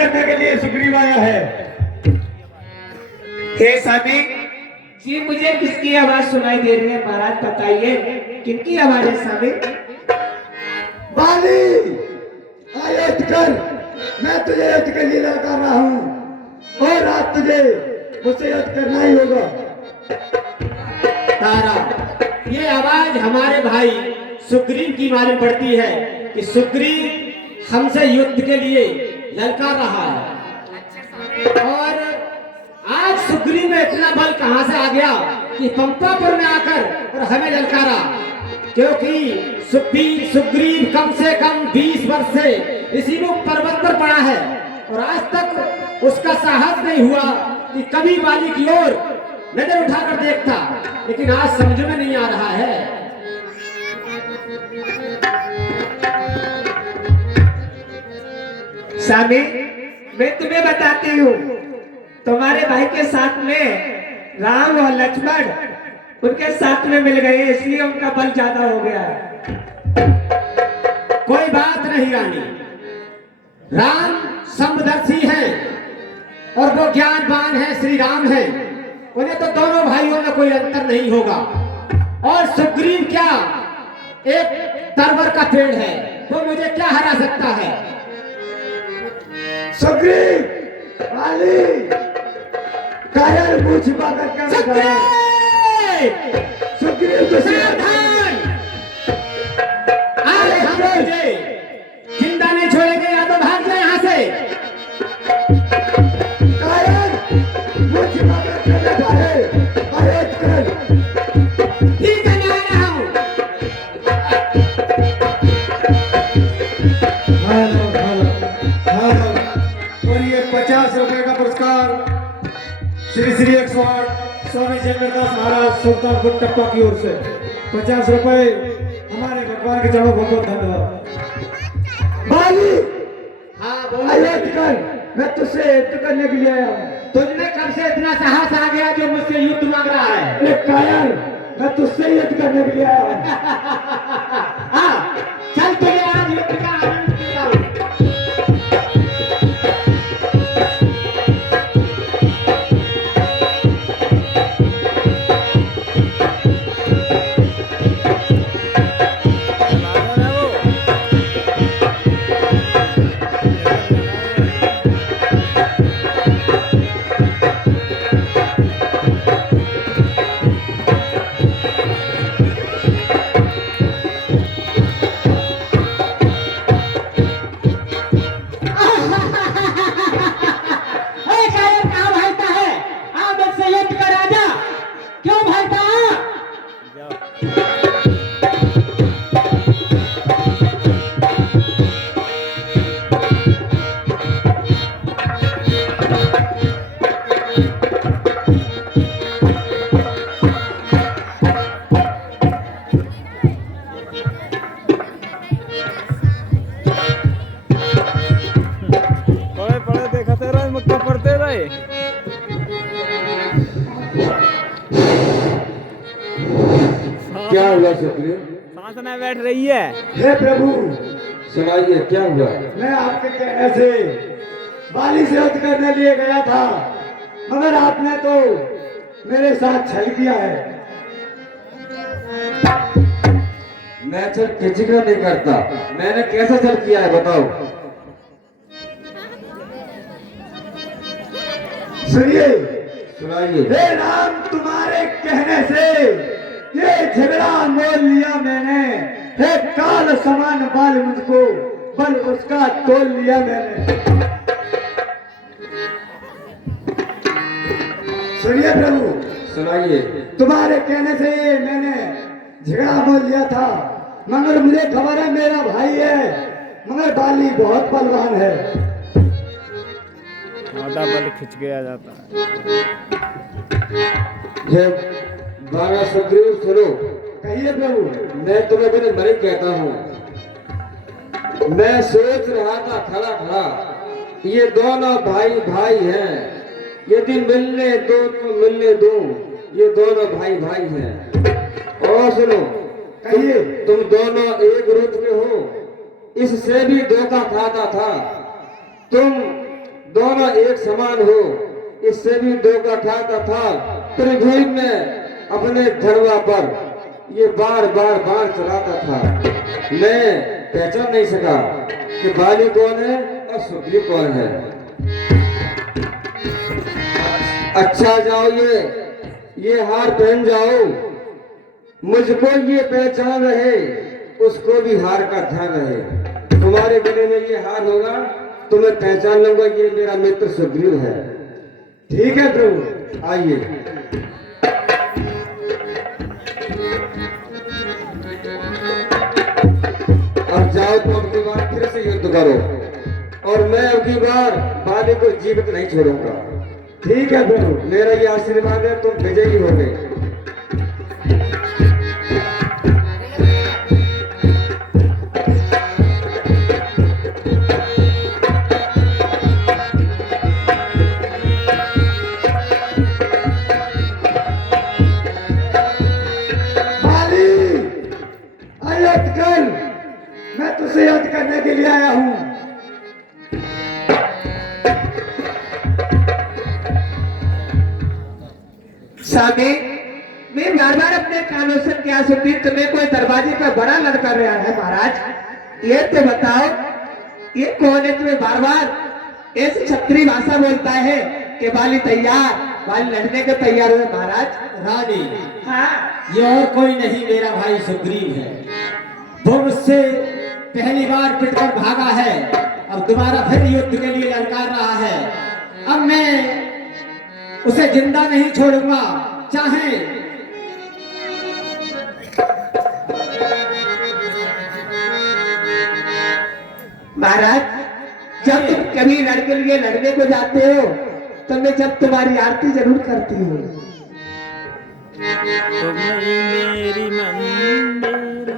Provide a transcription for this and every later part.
करने के लिए सुग्रीव आया है। हे स्वामी जी, मुझे किसकी आवाज सुनाई दे रही है महाराज, बताइए किनकी आवाज है स्वामी? बाली आयत कर, मैं तुझे युद्ध के लिए ललकार रहा हूँ और आज तुझे मुझसे युद्ध करना ही होगा। तारा, ये आवाज हमारे भाई सुग्रीव की मालूम पड़ती है कि सुग्रीव हमसे युद्ध के लिए ललकार रहा है। और आज सुग्रीव में इतना बल कहां से आ गया कि पंपापुर में आकर और हमें ललकारा, क्योंकि सुग्रीव कम से कम 20 वर्ष से इसी में पर्वत पर पड़ा है और आज तक उसका साहस नहीं हुआ कि कभी बाली की ओर नजर उठाकर देखता, लेकिन आज समझ में नहीं आ रहा है। स्वामी, मैं तुम्हें बताती हूँ, तुम्हारे भाई के साथ में राम और लक्ष्मण उनके साथ में मिल गए, इसलिए उनका बल ज्यादा हो गया है। कोई बात नहीं रानी, राम समदर्शी हैं और वो ज्ञानवान है, श्री राम है, उन्हें तो दोनों भाइयों में कोई अंतर नहीं होगा। और सुग्रीव क्या एक तरवर का पेड़ है, वो मुझे क्या हरा सकता है? सुग्रीव बाली कायर मुंह छिपा कर क्या सुग्रीव तो सावधान, आज हम तुझे जिंदा नहीं छोड़ेंगे, या तो भाग जाए यहाँ से। कायर मुंह छिपा कर क्या बैठा है? आयत कर, ठीक है, मैं आ रहा हूँ। Hello hello hello. और ये 50 रुपए का पुरस्कार श्री श्री 108 स्वामी जयप्रकाश महाराज सुल्तानपुर टप्पा की ओर से 50 रुपए हमारे भगवान के चरणों बहुत बहुत धन्यवाद। बाली हाँ बोलो। आयत कर, मैं तुझसे युद्ध करने के लिए आया हूँ। तुझमें कब से इतना साहस आ गया जो मुझसे युद्ध मांग रहा है? एक कायर, मैं तुझसे युद्ध करने के लिए आया हूँ। हाँ, चल तुझे आज युद्ध का आनंद देता हूँ। क्या हुआ सुग्रीव? सांस न बैठ रही है। हे प्रभु सुनाइए क्या हुआ? मैं आपके कहने से बाली से युद्ध करने लिए गया था, मगर आपने तो मेरे साथ छल किया है। मैं छल किसी का नहीं करता, मैंने कैसा छल किया है बताओ? सुनिए, सुनाइए। हे राम, तुम्हारे कहने से ये झगड़ा मोल लिया मैंने। हे काल समान बाल मुझको, बल उसका तोल लिया मैंने। सुनिए प्रभु, सुनाइए। तुम्हारे कहने से ये मैंने झगड़ा मोल लिया था, मगर मुझे खबर है मेरा भाई है, मगर बाली बहुत बलवान है। आधा बल खिंच गया जाता है। हे बाबा सुग्रीव सुनो, कहिए प्रभु। मैं तुम्हें बिना मरे कहता हूँ। मैं सोच रहा था खड़ा खड़ा ये दोनों भाई भाई हैं। यदि मिलने दो तो मिलने दो, ये दोनों भाई भाई हैं। और सुनो, कहिए। तुम दोनों एक रूप के हो, इससे भी धोखा खाता था। तुम दोनों एक समान हो, इससे भी धोखा खाता था। त्रिभुवन में अपने धड़वा पर ये बार बार बार चलाता था। मैं पहचान नहीं सका कि बाली कौन है और सुग्रीव कौन है। अच्छा जाओ, ये हार पहन जाओ। मुझको ये पहचान रहे, उसको भी हार का ध्यान रहे। तुम्हारे गले में ये हार होगा तो मैं पहचान लूंगा ये मेरा मित्र सुग्रीव है। ठीक है प्रभु, आइए। अब जाओ तो अब की बार फिर से युद्ध करो, और मैं अब की बार बाली को जीवित नहीं छोड़ूंगा। ठीक है प्रभु। मेरा ये आशीर्वाद है, तुम विजयी हो गए। बाली, याद कर, मैं तुझसे याद करने के लिए आया हूँ। सामे, मैं बार बार अपने कानों से क्या सुनती, तुम्हें कोई दरवाजे पर बड़ा लड़का रहा है महाराज। ये तो बताओ, ये कौन है तुम्हें बार बार ऐसी छत्री भाषा बोलता है कि बाली तैयार, बाली लड़ने को तैयार हुए महाराज। रानी, हाँ, ये और कोई नहीं, मेरा भाई सुग्रीव है। वो मुझसे पहली बार पिटकर भागा है, अब दोबारा फिर युद्ध के लिए ललकार रहा है। अब मैं उसे जिंदा नहीं छोड़ूंगा, चाहे महाराज, जब तुम कभी लड़के लिए लड़ने को जाते हो तो मैं जब तुम्हारी आरती जरूर करती हूँ। तुम मेरी मंदिर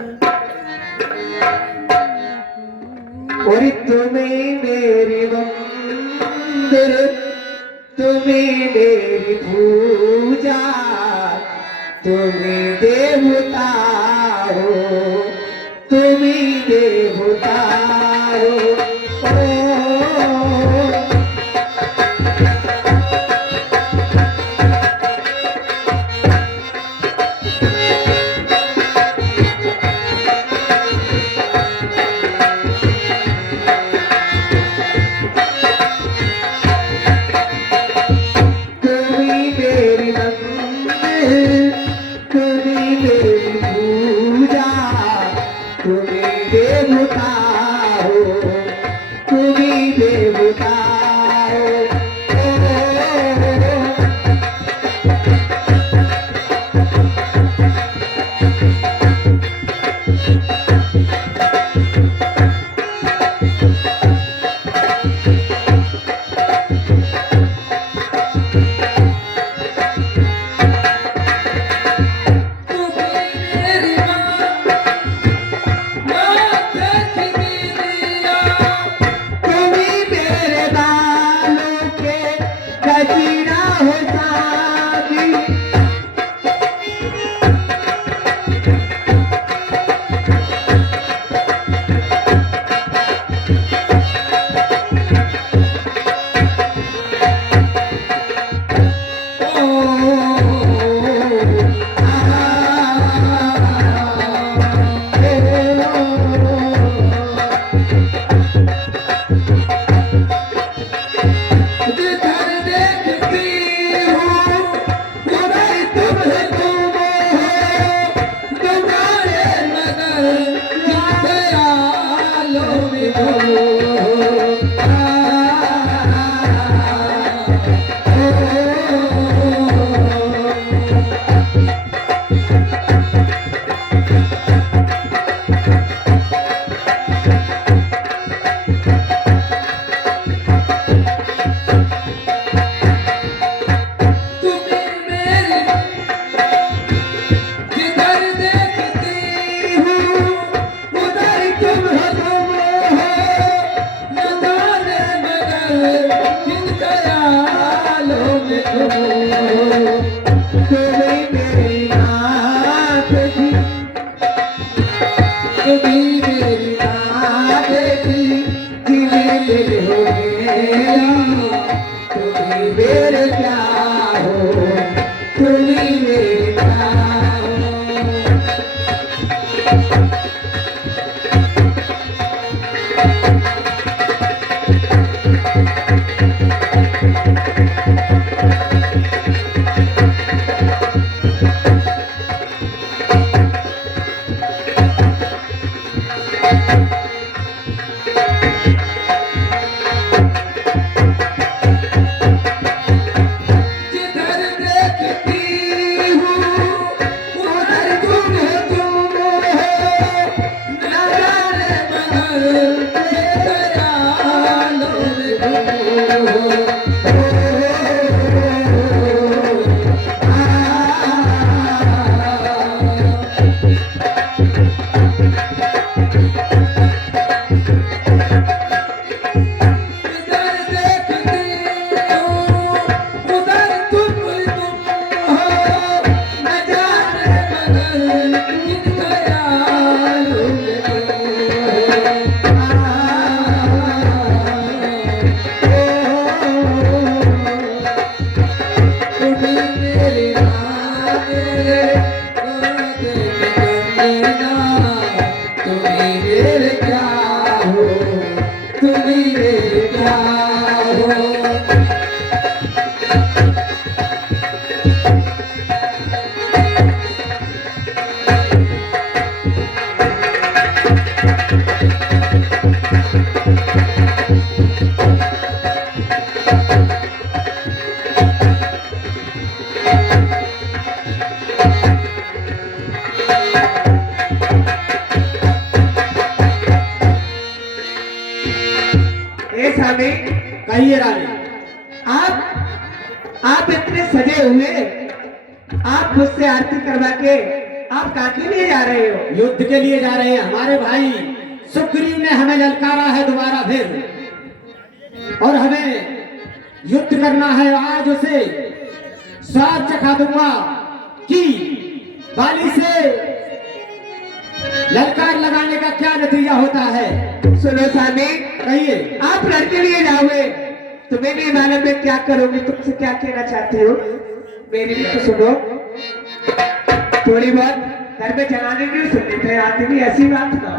और तुम्हें मेरी मंदिर, तुम्हें मेरी पूजा, तुम्हें देवता हो, तुम्हें देवता हो। तुम्हें मेरी मंदिर, तुम्हें मेरी पूजा, ख्यालों में तुम हो, तुम्हें मेरी नात थी, तुम्हें मेरी नात थी, जिन्हें दिल हो मेरा, तुम्हें मेरे प्यार हो, तुम्हें मेरे प्यार हो। जिधर देखती हूँ उधर तुम हो, न जाने बदलते ख्यालों में तुम हो। जिधर देखती हूँ उधर तुम हो, न जाने बदल किन ख्यालों में तुम हो। तुम्हीं मेरे नाम मेरे रोते बिना, तुम्हीं मेरे प्यार हो, तुम्हीं मेरे प्यार हो। ए स्वामी, कहिए रानी। आप इतने सजे हुए, आप मुझसे आरती करवा के आप कहाँ के लिए जा रहे हो? युद्ध के लिए जा रहे हैं। हमारे भाई सुग्रीव ने हमें ललकारा है दोबारा फिर, और हमें युद्ध करना है। आज उसे स्वाद चखा दूंगा कि बाली से ललकार लगाने का क्या नतीजा होता है। सुनो स्वामी, कहिए। आप रण के लिए जाओगे तो मैं नहीं मालूम मैं क्या करूंगी, तुमसे क्या कहना चाहती हो? मेरी भी तो सुनो, थोड़ी बहुत घर में जलाने नहीं सुननी थे, आती भी ऐसी बात ना हो।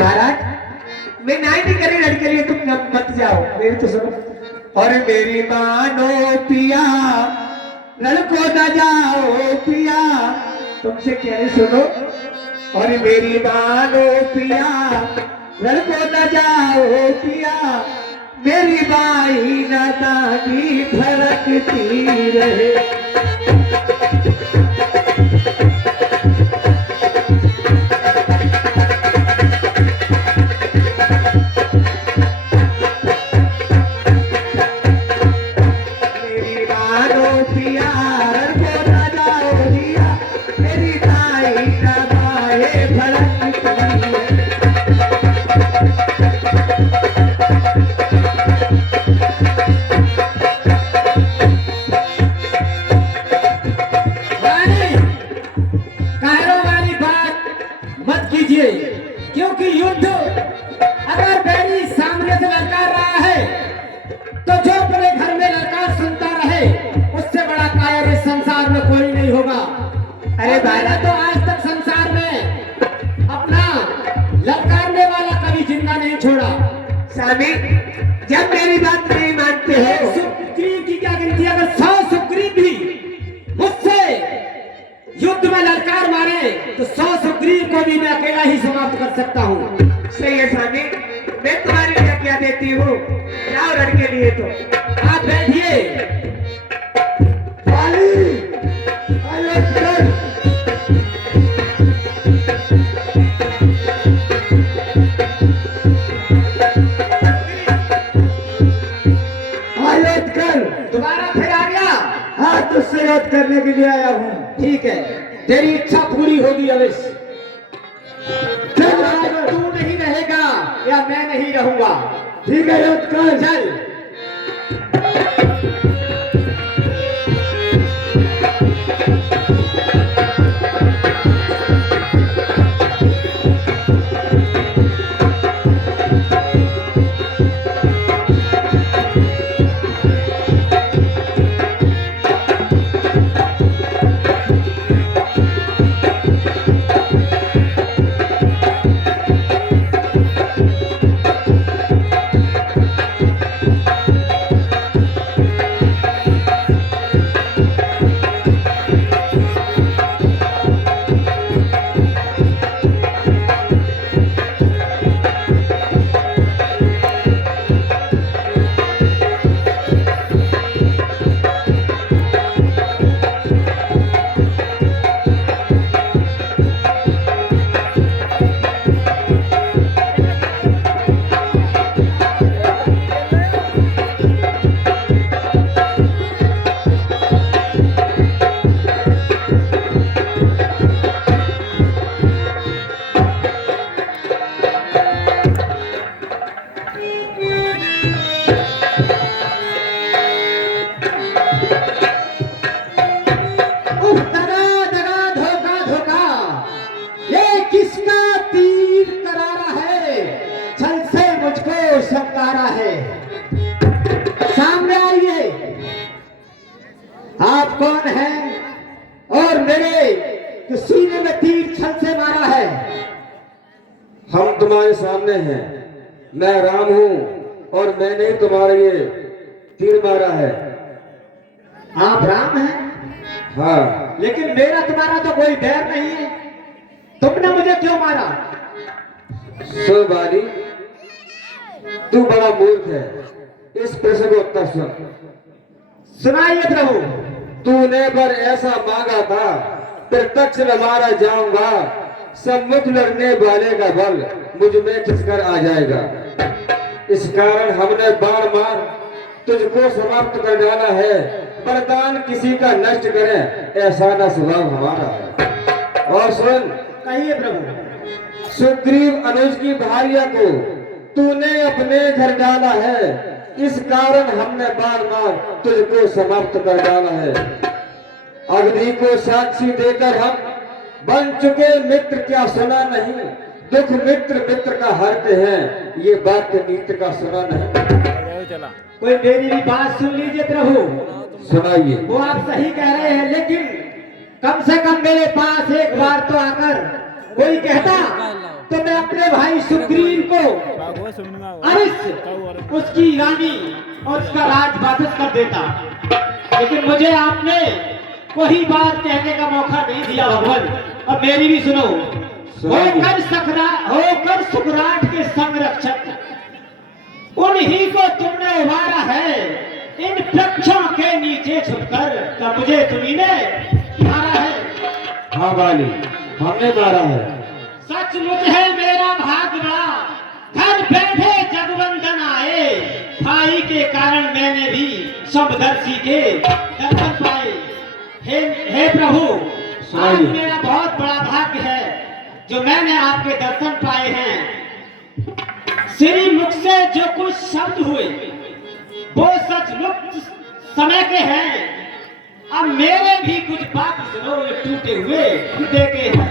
महाराज, मैं नहीं करी रण के लिए, तुम मत जाओ, मेरी तो सुनो। और मेरी मानो पिया, रण को न जाओ पिया, तुमसे कह रही सुनो। और मेरी मानो पिया, रण को न जाओ पिया, मेरी बाई नादानी धड़कती रहे। मेरी मानो पिया, रण को न जाओ पिया, मेरी बाई नादानी धड़कती रहे। रानी, कायरों वाली बात मत कीजिए, क्योंकि युद्ध अगर बैरी सामने से ललकार रहा है तो जो अपने घर में ललकार सुनता रहे, उससे बड़ा कायर इस संसार में कोई नहीं होगा। अरे और मैंने तो आज तक संसार में अपना ललकारने वाला कभी जिंदा नहीं छोड़ा। स्वामी, जब मेरी बात नहीं मानते एक हो, सुग्रीव की क्या गिनती है? अगर 100 सुग्रीव भी मुझसे युद्ध में ललकार मारे तो 100 सुग्रीव को भी मैं अकेला ही समाप्त कर सकता हूँ। सही है स्वामी, मैं तुम्हारी आज्ञा देती हूँ, जाओ रण के लिए। तो आप बैठिए। दोबारा फिर आ गया। हाँ, तुझसे याद करने के लिए आया हूँ। ठीक है, तेरी इच्छा पूरी होगी अवश्य। चल आज तू नहीं रहेगा या मैं नहीं रहूंगा, ठीक है युद्ध कर। चल। शंकारा है। सामने आइए, आप कौन हैं और मेरे जो सीने में तीर छल से मारा है? हम तुम्हारे सामने हैं। मैं राम हूँ और मैंने ही तुम्हारे ये तीर मारा है। आप राम हैं? हाँ, लेकिन मेरा तुम्हारा तो कोई बैर नहीं है, तुमने मुझे क्यों मारा? सुन बाली, तू बड़ा मूर्ख है। इस प्रश्न को उत्तर सुन। सुनाइए प्रभु। तूने पर ऐसा मांगा था, प्रत्यक्ष न मारा जाऊंगा, सम्मुख लड़ने वाले का बल मुझ में खिसकर आ जाएगा। इस कारण हमने बाण मार तुझको समाप्त कर डाला है। वरदान किसी का नष्ट करें ऐसा न स्वभाव हमारा है। और सुन, कहिए प्रभु। सुग्रीव अनुज की भार्या को तूने अपने घर डाला है, इस कारण हमने बार बार तुझको समाप्त कर डाला है। अग्नि को साक्षी देकर हम बन चुके मित्र क्या सुना नहीं? दुख मित्र मित्र का हरते हैं, ये वाक्य नीति का सुना नहीं। चला कोई मेरी भी बात सुन लीजिए प्रभु। सुनाइए। वो आप सही कह रहे हैं, लेकिन कम से कम मेरे पास एक बार तो आकर कोई कहता तो मैं अपने भाई सुग्रीव को अवश्य उसकी रानी और उसका राज वापस कर देता। लेकिन मुझे आपने कोई बात कहने का मौका नहीं दिया भगवान। और मेरी भी सुनो। होकर सुकराट के संरक्षक उन्हीं को तुमने उभारा है। इन वृक्षों के नीचे छुपकर तब मुझे तुम्ही ने मारा है। हाँ बाली, हमने मारा है। सचमुच है मेरा भाग बड़ा, घर बैठे जगवंदन आए। भाई के कारण मैंने भी समदर्शी के दर्शन पाए। हे प्रभु, आज मेरा बहुत बड़ा भाग्य है जो मैंने आपके दर्शन पाए हैं। श्री मुख से जो कुछ शब्द हुए वो सचमुच समय के हैं। अब मेरे भी कुछ बात सुनो, टूटे हुए हृदय के हैं।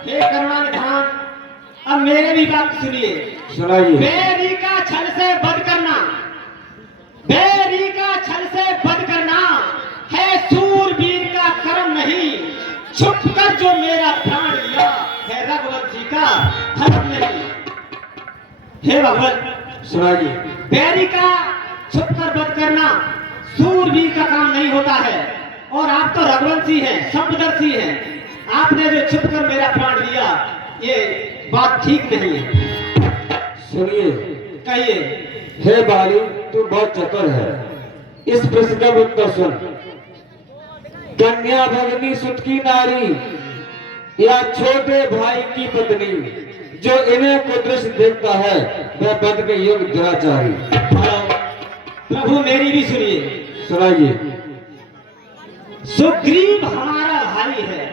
हे करुणानिधान, अब मेरे भी बात सुनिए। सुनाइए। बैरी का छल से बध करना, बैरी का छल से बध करना है सूरवीर का कर्म नहीं। छुपकर जो मेरा प्राण लिया है रघुवंशी का धर्म नहीं। हे भगवान, सुनाइए। बैरी का छुपकर वध करना सूरवीर का काम नहीं होता है। और आप तो रघुवंशी हैं, समदर्शी हैं। आपने जो छुपकर मेरा प्राण लिया, ये बात ठीक नहीं है। सुनिए। कहिए। हे बाली, तू बहुत चतुर है। इस प्रश्न का उत्तर सुन। कन्या भगनी सुत की नारी या छोटे भाई की पत्नी, जो इन्हें कुदृश देखता है वह बद के युग दुराचारी। प्रभु मेरी भी सुनिए। सुनाइए। सुग्रीव हमारा भाई है,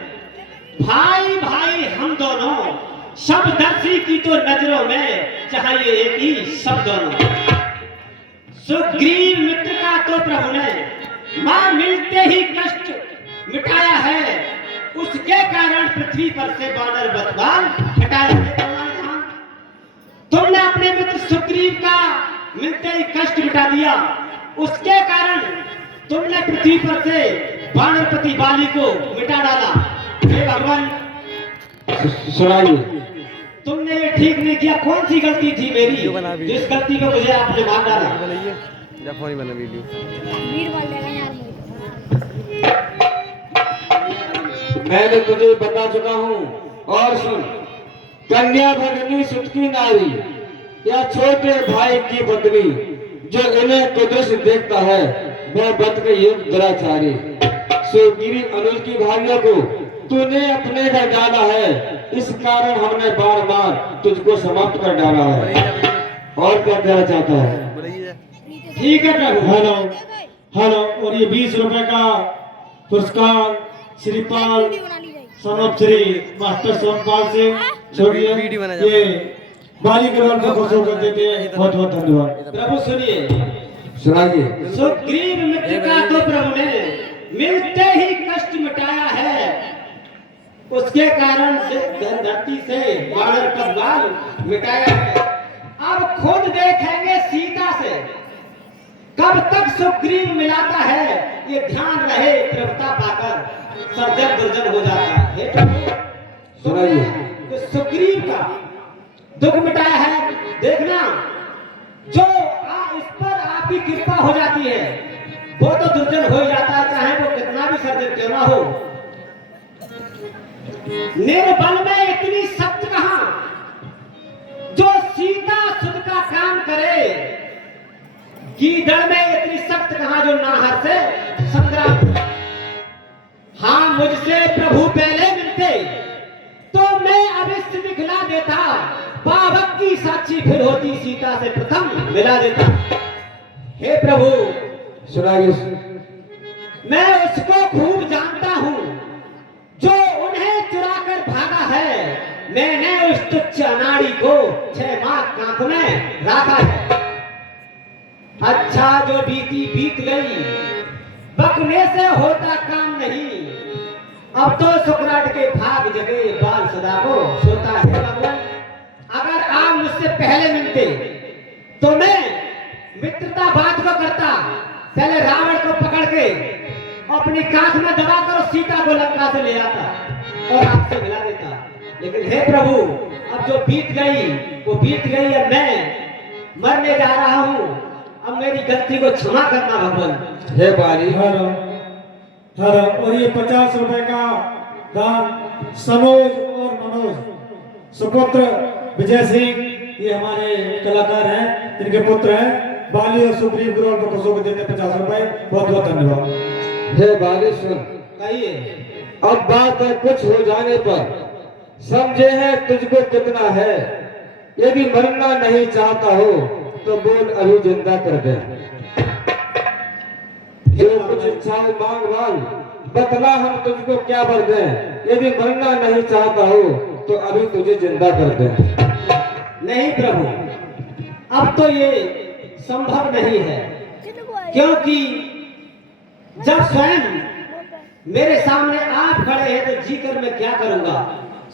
भाई भाई हम दोनों शब्दर्शी की तो नजरों में चाहिए एक ही शब्द दोनों। सुग्रीव मित्र का तो प्रभु ने मां मिलते ही कष्ट मिटाया है, उसके कारण पृथ्वी पर से वानर बदबाल हटाया है। तुमने अपने मित्र सुग्रीव का मिलते ही कष्ट मिटा दिया, उसके कारण तुमने पृथ्वी पर से वानरपति बाली को मिटा डाला। हे भगवान, सुनाइए। तुमने ये ठीक नहीं किया। कौन सी गलती थी मेरी जिस गलती को मुझे आपने मार डाला? मैंने तुझे बता चुका हूँ और सुन, कन्या भगिनी सुत की नारी या छोटे भाई की पत्नी जो इन्हें कुदृश देखता है वह बत के युग दुराचारी। सुग्रीव अनुज की भार्या को तूने अपने घर डाला है, इस कारण हमने बार बार तुझको समाप्त कर डाला है। और क्या कहना चाहता है? ठीक है प्रभु। Hello hello. और ये 20 रुपए का पुरस्कार श्रीपाल सनब श्री मास्टर सोमपाल से छोड़िए, ये बाली ग्रहण को खुश होकर देते हैं। बहुत बहुत धन्यवाद। प्रभु सुनिए, सुनाइए। सुग्रीव मित्र का तो प्रभु ने मिलते ही कष्ट मिटाया है, उसके कारण धरती से वानर बदबाल मिटाया है। अब खुद देखेंगे सीता से कब तक सुग्रीव मिलाता है, ये ध्यान रहे। प्रभुता पाकर सर्जन दुर्जन हो जाता है। हे प्रभु, सुनाइए। जो सुग्रीव का दुख मिटाया है, देखना जो इस पर आपकी कृपा हो जाती है वो तो दुर्जन हो ही जाता है, चाहे वो कितना भी सर्जन क्यों ना हो। निर्बल में इतनी सख्त कहां जो सीता सुध का काम करे, गीदड़ में इतनी सख्त कहां जो नाहर से संग्राम। हाँ, मुझसे प्रभु पहले मिलते तो मैं अवश्य दिखला देता, पावक की साक्षी फिर होती सीता से प्रथम मिला देता। हे प्रभु, सुनाइए। मैं उसको खूब जानता हूं जो उन्हें चुरा कर भागा है। मैंने उस तुच्छ अनाड़ी को 6 माह कांख में रखा है। अच्छा जो बीती बीत गई, बकने से होता काम नहीं। अब तो सुकराट के भाग जगे बाल सदा को सोता है। भगवान, अगर आप मुझसे पहले मिलते तो मैं मित्रता बात को करता, पहले रावण को पकड़ के अपनी कांख में दबाकर सीता को लंका से ले आता और आपसे मिला देता। लेकिन हे प्रभु, अब जो बीत गई वो बीत गई। अब मैं मरने जा रहा हूँ, अब मेरी गलती को क्षमा करना भगवान। हे बाली। Hello hello. और ये 50 रुपए का दान सनोज और मनोज सुपुत्र विजय सिंह, ये हमारे कलाकार हैं, इनके पुत्र हैं। बाली और सुग्रीव ग्रोवर को खुश होकर देते 50 रुपए। बहुत बहुत धन्यवाद। हे बाली सुन, कहिए। अब बात है कुछ हो जाने पर, समझे है तुझको कितना है। यदि मरना नहीं चाहता हो तो बोल, अभी जिंदा कर दे। जो कुछ इच्छाएं मांग मांग, बतला हम तुझको क्या भर दें। यदि मरना नहीं चाहता हो तो अभी तुझे जिंदा कर दे। नहीं प्रभु, अब तो ये संभव नहीं है, क्योंकि जब स्वयं मेरे सामने आप खड़े हैं तो जीकर मैं क्या करूंगा।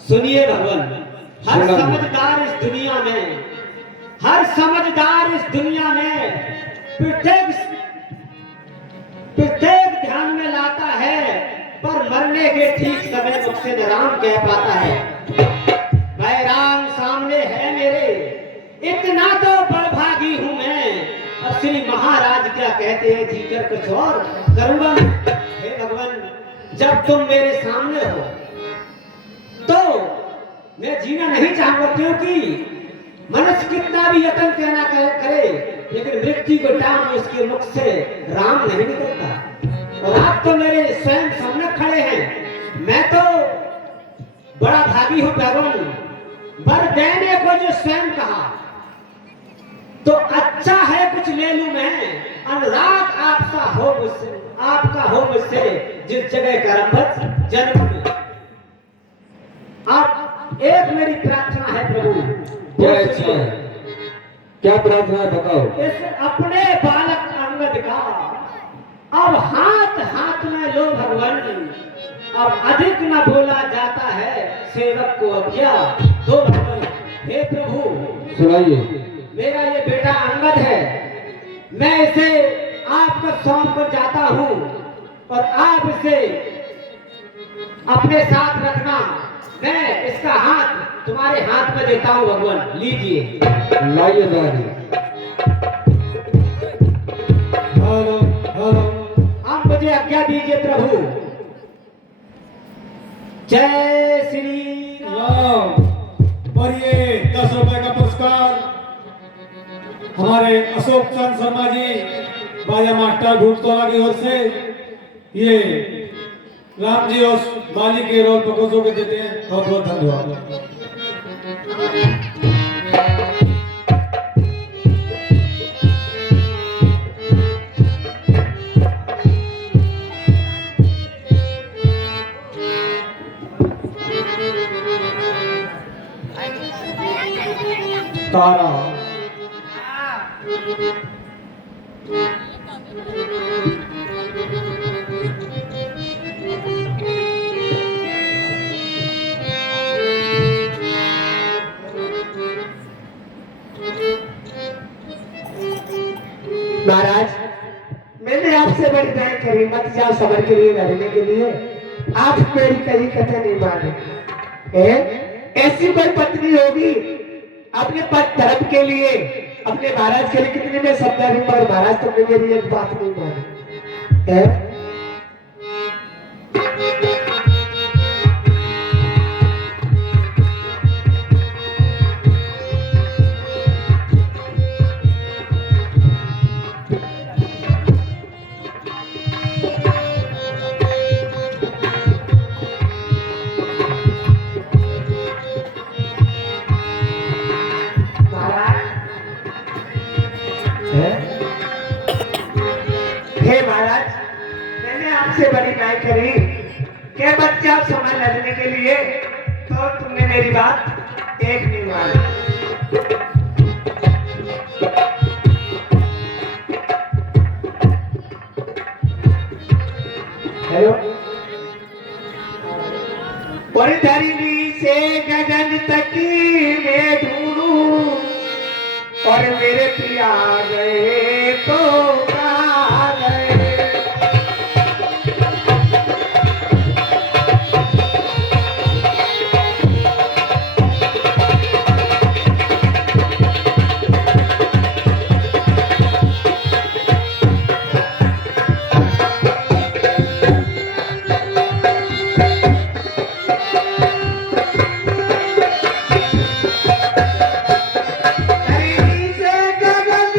सुनिए भगवान, हर समझदार इस दुनिया में, हर समझदार इस दुनिया में प्रत्येक ध्यान में लाता है, पर मरने के ठीक समय मुझसे न राम कह पाता है। भाई राम सामने है मेरे, इतना तो बड़भागी हूं मैं। अब श्री महाराज क्या कहते हैं, जीकर कुछ और करूंगा। हे भगवान, जब तुम मेरे सामने हो तो मैं जीना नहीं चाहूंगा, क्योंकि मनुष्य कितना भी यत्न कहना करे, लेकिन मृत्यु को टांग उसके मुख से राम नहीं निकलता। और आप तो मेरे स्वयं सामने खड़े हैं, मैं तो बड़ा भागी हूं भगवान। वर देने को जो स्वयं कहा तो अच्छा है कुछ ले लूं मैं। अनुराग आपका हो मुझसे, आपका हो मुझसे जिस जगह करम जन्म में। आप एक मेरी प्रार्थना है प्रभु। क्या इच्छा है? क्या प्रार्थना है बताओ। इस अपने बालक अंगद का अब हाथ हाथ में लो भगवान जी, अब अधिक न बोला जाता है सेवक को अब क्या दो भगवान। हे प्रभु सुनाइए। मेरा ये बेटा अंगद है, मैं इसे आपको सौंप कर जाता हूँ और आप इसे अपने साथ रखना। मैं इसका हाथ तुम्हारे हाथ में देता हूँ भगवान, लीजिए। लाइए दादी। हेलो हेलो आप मुझे आज्ञा दीजिए प्रभु। जय श्री राम। और ये 10 रुपए का पुरस्कार हमारे अशोक चंद शर्मा जी बाजा मास्टर भूतोला की ओर से ये राम जी और बाली के रोल प्रकोजों के देते हैं। बहुत बहुत धन्यवाद। तारा महाराज, मैंने आपसे बड़ी दया करी, मत जाओ सबर के लिए लड़ने के लिए। आप मेरी कही कथा नहीं माने। ऐसी कोई पत्नी होगी अपने पद धर्म के लिए, अपने महाराज के लिए कितने में शब्द है, पर महाराज तुमने मेरी एक बात नहीं मानी है। हे महाराज, मैंने आपसे बड़ी न्याय करी के बच्चे आप समय लड़ने के लिए, तो तुमने मेरी बात एक नहीं मानी। हेलो। और धरनी से गगन तक मैं ढूंढूं और मेरे पिया गए तो कहाँ गए। धरनी से गगन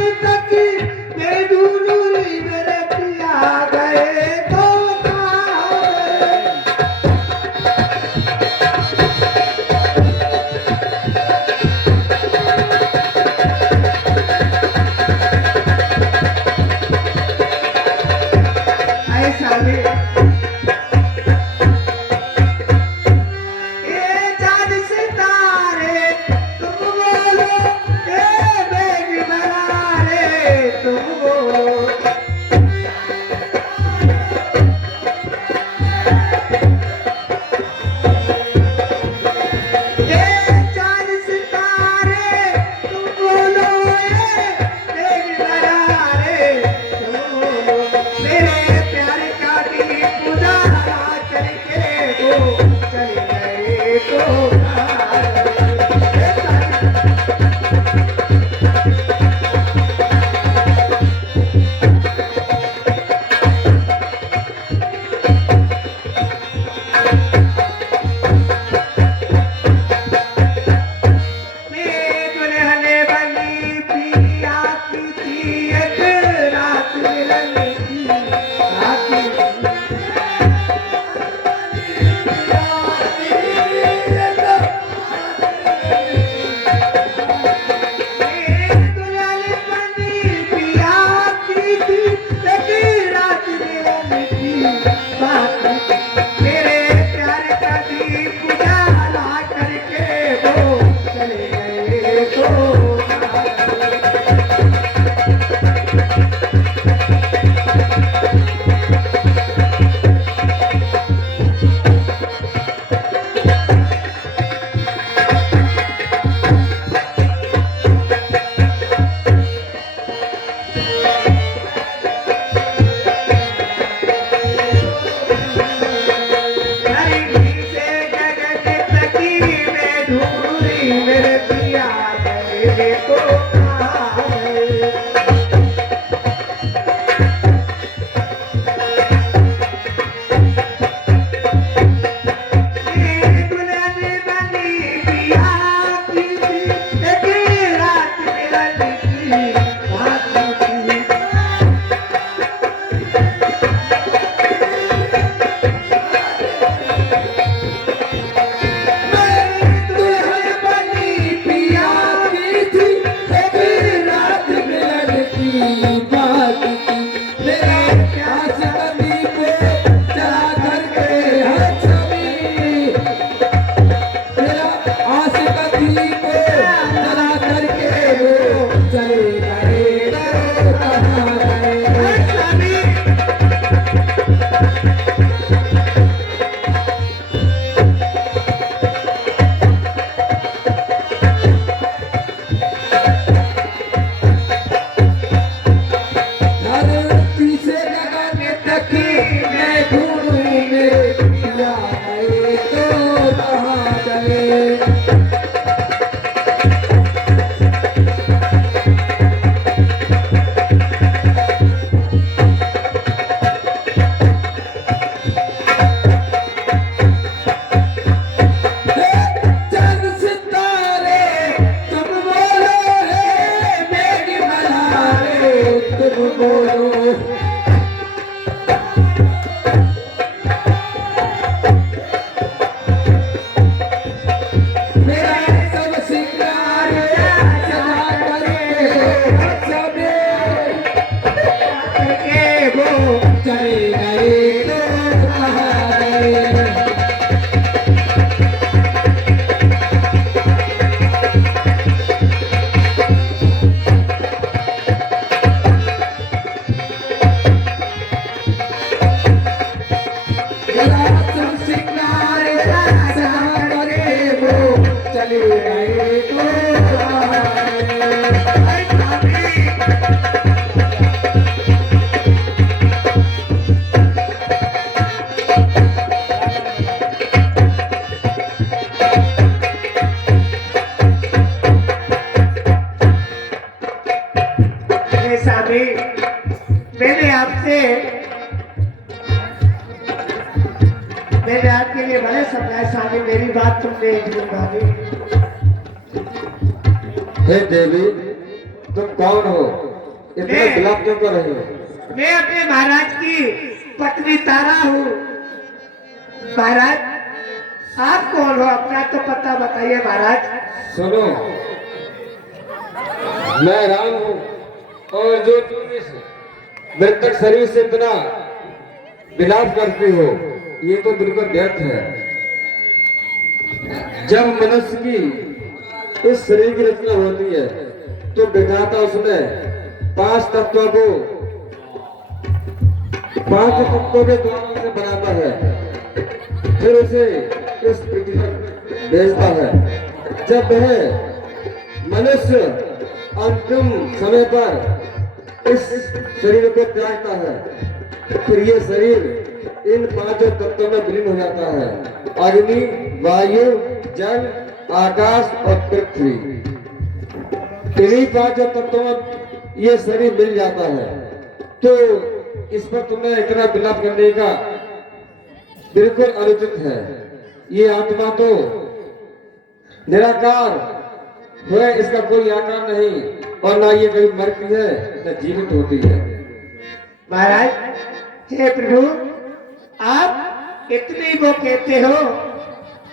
मैंने आपके लिए बड़े समझाए स्वामी, मेरी बात तुमने एक दिन मानी। हे देवी, तुम कौन हो? इतने मैं- विलाप क्यों कर रही हो? मैं अपने महाराज की पत्नी तारा हूँ। महाराज आप कौन हो? अपना तो पता बताइए महाराज। सुनो, मैं राम हूँ और जो तुम इस मृतक शरीर से इतना विलाप करती हो, ये तो बिल्कुल व्यर्थ है। जब मनुष्य की इस शरीर की रचना होती है तो विधाता उसमें पांच तत्वों के द्वारा से बनाता है, फिर उसे इस पृथ्वी पर भेजता है। जब वह मनुष्य अंतिम समय पर इस शरीर को त्यागता है, फिर ये शरीर इन पांचों तत्वों में विलीन हो जाता है। अग्नि, वायु, जल, आकाश और पृथ्वी, इन्हीं पांचों तत्वों में ये शरीर मिल जाता है। तो इस पर तुम्हें इतना विलाप करने का बिल्कुल अनुचित है। ये आत्मा तो निराकार है, इसका कोई आकार नहीं, और ना ये कभी मरती है न जीवित होती है। महाराज हे प्रभु, आप इतनी वो कहते हो,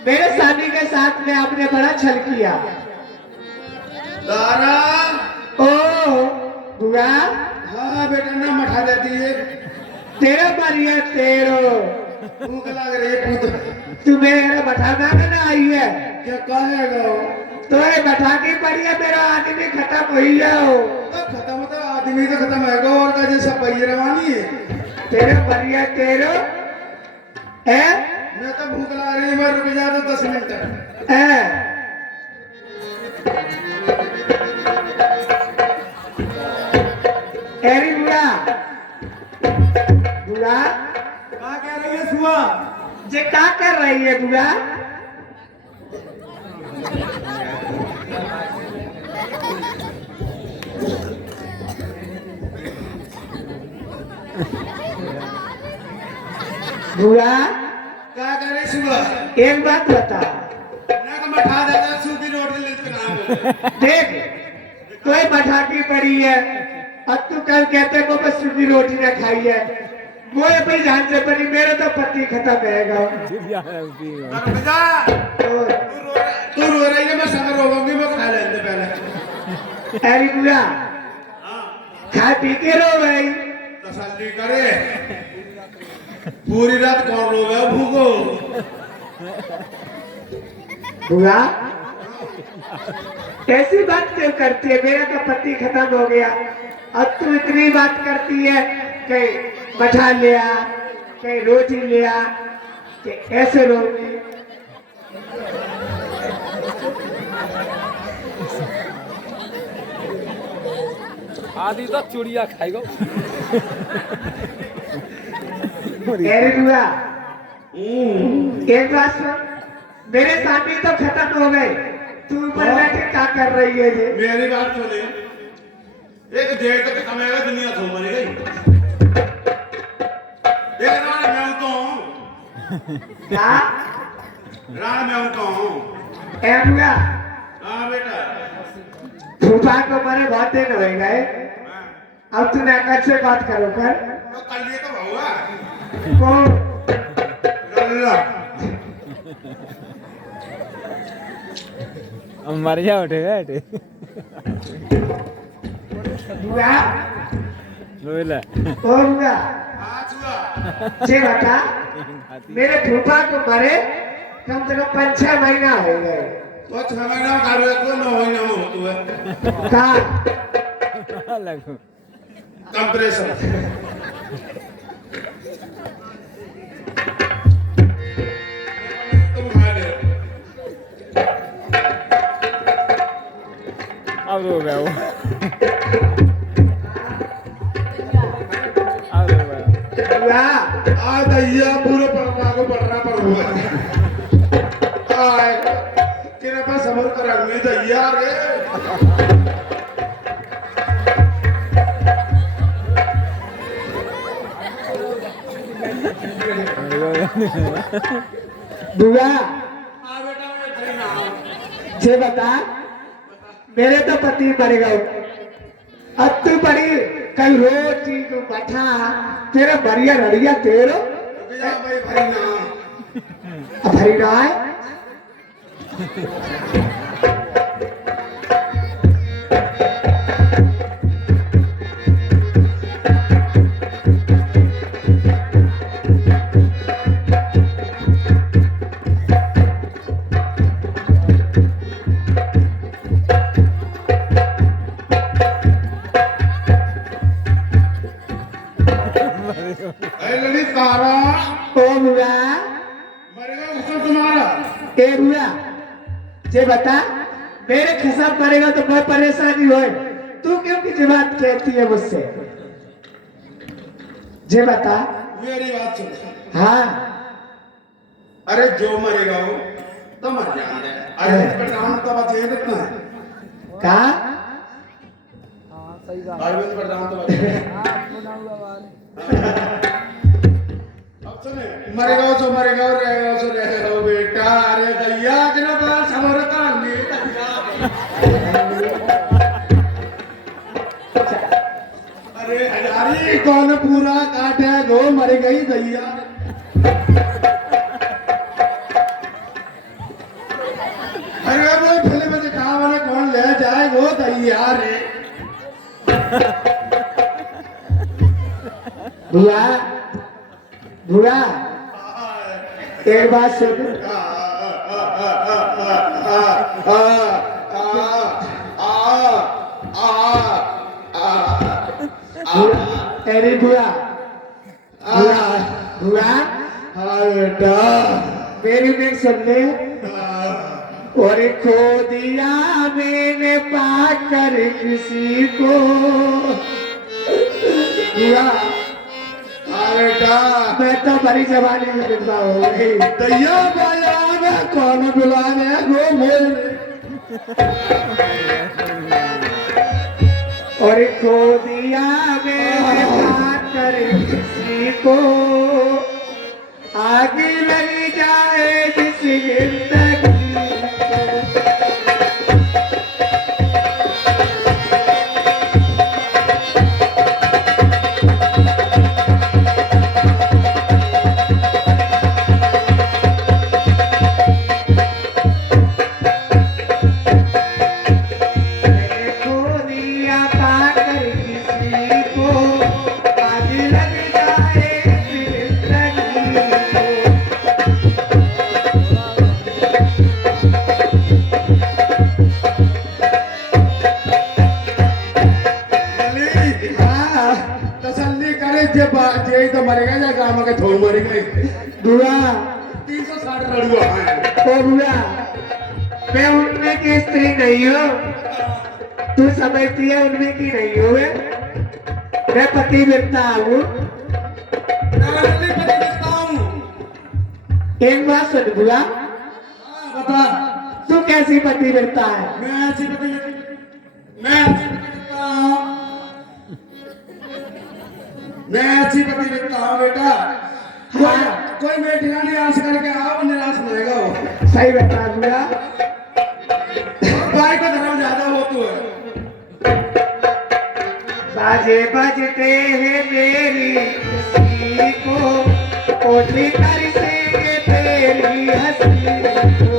मेरे स्वामी के साथ में आपने बड़ा छल किया। तारा, ओ बुआ, हाँ बेटा ना मठा देती है। तेरा मारिया तेरो, भूख लग रही है पुत्र। तू मेरा बठा मांगना आई है। क्या कहेगा वो? तो ये बठा की पड़ी है, मेरा आदमी खत्म हो जाओ। तो खत्म तो आदमी तो खत्म है और का जैसा पहिए रवानी है। तेरे मारिया तेरो है, मैं तो भूख लग रही है, मैं रुक जा तो 10 मिनट। है। एरी बुआ, बुआ क्या कह रही है सुआ? जे क्या कर रही है बुआ? बुआ क्या करे सुबह एक बात बता, ना तो मैं खा देता सूखी रोटी लेते ना देख कोई मठाकी पड़ी है और तू कल कहते को बस सूखी रोटी ना खाई है, वो अपनी जान से पड़ी, मेरा तो पति खत्म रहेगा। बेटा तू रो रही है, मैं संग रोऊंगी, मैं खा लेते पहले। अरे बुआ खा पी के रो भाई, तसल्ली करे, पूरी रात कौन रोगा भूखो। बुआ कैसी बात क्यों करती है, मेरा तो पति खत्म हो गया और तू इतनी बात करती है, कहीं मठा लिया कहीं रोटी लिया कि ऐसे रोगी। आधी तो चूड़िया खाएगा। अरे बुआ एक बात सुन, मेरे सामने तो खत्म हो गए, तू ऊपर बैठे क्या कर रही है ये? मेरी बात सुने, एक देर तक कमेगा दुनिया तो मर गई। एक राण मैं तो क्या राण मैं तो ए बुआ, हाँ बेटा फूफा को मरे बहुत दिन हो गए, अब तूने अकल से बात करो कर। तो कल ये तो हुआ कौन? अल्लाह मर जा उठे बैठे बुआ बोला ओ बुआ आज हुआ जे बता, मेरे फूफा को मरे कम से कम 5-6 महीना हो गए। तो 6 महीना का रो तो 9 महीना में होतु है कहा लगो कंप्रेसर। तुम खा ले अब रो गया वो अब रो गया बुआ आ दैया पूरे परमा को पढ़ना पर हुआ आए कि ना पास सबर कर मैं दैया रे बुआ आ बेटा मैं थई ना जे बता, मेरे तो पति मर गए, अब तू बड़ी कई रोटी को बैठा तेरा बढ़िया रड़िया तेरो रुक जा भाई भाई ना अब भरी ना है। ए ललित तारा ओ बुआ मरेगा उसका तुम्हारा ए बुआ जे बता, मेरे खिसाब मरेगा तो बहुत परेशानी होए, तू क्यों की बात कहती है मुझसे? जे बता। मेरी बात सुन। हाँ अरे जो मरेगा वो तो मर जाएगा। अरे पर नाम तो बचे कितना है? कहा अरविंद पर नाम तो बचे। अब सुने मरेगा जो मरेगा और रहेगा जो रहेगा बेटा। अरे भैया कि ना बात समझ का नहीं अरे हजारी कौन पूरा काटे गो मर गई भैया। अरे वो फिल्म में दिखा वाले कौन ले जाए वो दैया रे। बुआ बुआ एक बात सुन, अरे बुआ बुआ बुआ बेटा मेरी में सुन ले। और खो दिया मैंने पाकर किसी को, बुआ बेटा मैं तो बड़ी जवानी में जिंदा हो गई। दैया बाया में कौन बुलाने गो मोरे। और खो दिया मैंने पाकर को आग लग जाए जिस जिंदगी को। तसल्ली करे जे तो मरेगा या गाँव के थोड़ मरेगा बुआ 360 लड़ुआ है। ओ बुआ, मैं उनमें की स्त्री नहीं हूँ, तू समझती है उनमें की नहीं हूँ मैं पतिव्रता हूँ। एक बात सुन बुआ, बता तू कैसी पतिव्रता है? मैं ऐसी पति हूँ बेटा। कोई मेरे ठिकाने आस करके आओ, निराश नहीं रहेगा वो। सही बता बुआ। भाई का धर्म ज्यादा हो तो है। बाजे बजते हैं मेरी खुशी को, ओढ़ी कर से तेरी हंसी को।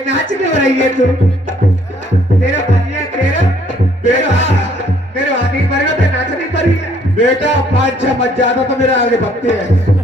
नाच क्यों रही है तू? तेरा भैया मेरे आगे बढ़ेगा तो नाच नहीं पड़ी है। बेटा 5-6 मत ज्यादा तो मेरे आगे भगते हैं।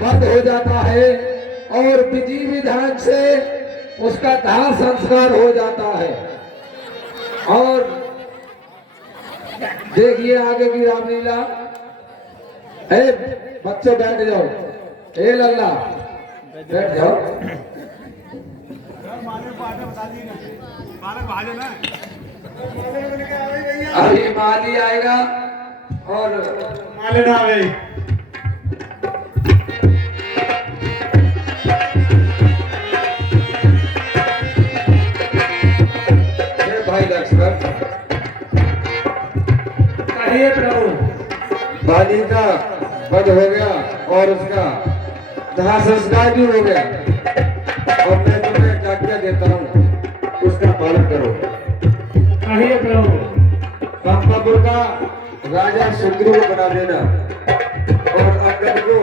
बंद हो जाता है और विधि विधान से उसका दाह संस्कार हो जाता है। और देखिए आगे की रामलीला। बच्चों बैठ जाओ, लल्ला बैठ जाओ। अभी माली आएगा और माले ना आवे। भाई लक्ष्मण कहिए प्रभु। बाली का वध हो गया और उसका दाह संस्कार भी हो गया और मैं तुम्हें आज्ञा देता हूँ उसका पालन करो। कहिए प्रभु। पंपापुर का राजा सुग्रीव को बना देना और अंगद को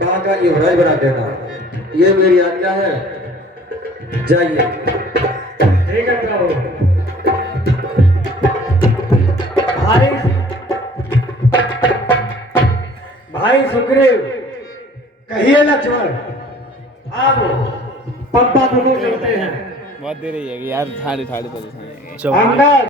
वहां का युवराज बना देना, ये मेरी आज्ञा है। जाइए। ठीक है प्रभु। भाई सुग्रीव, कहिए लक्ष्मण, आप पंपापुर चलते हैं। बहुत देर ही है यार, थाड़ी थाड़ी तो अंगद